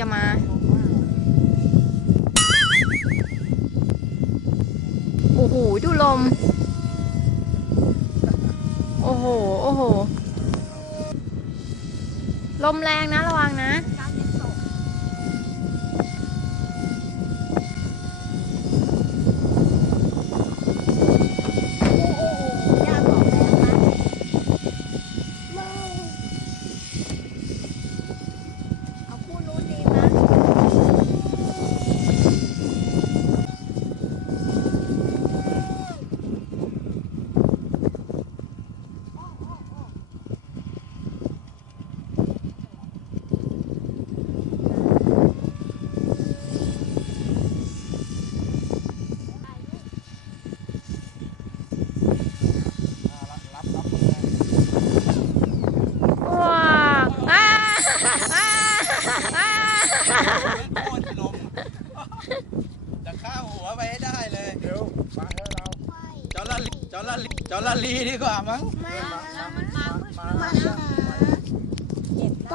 จะมา โอ้โห ดูลม โอ้โห โอ้โห ลมแรงนะระวังนะ เอาคู่นู้นดีมั้ย ว้าวอ้าอ้าอ้า โคตรลมจะข้าหัวไปให้ได้เลยเดี๋ยวมาให้เราจอละลีจอละลีจอละลีดีกว่ามั้งมาไป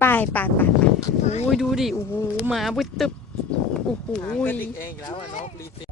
ไปไปไปโอ้ยดูดิโอ้โหหมาบึ้ตึบโอ้โหหางกเองแล้วนกรีซิ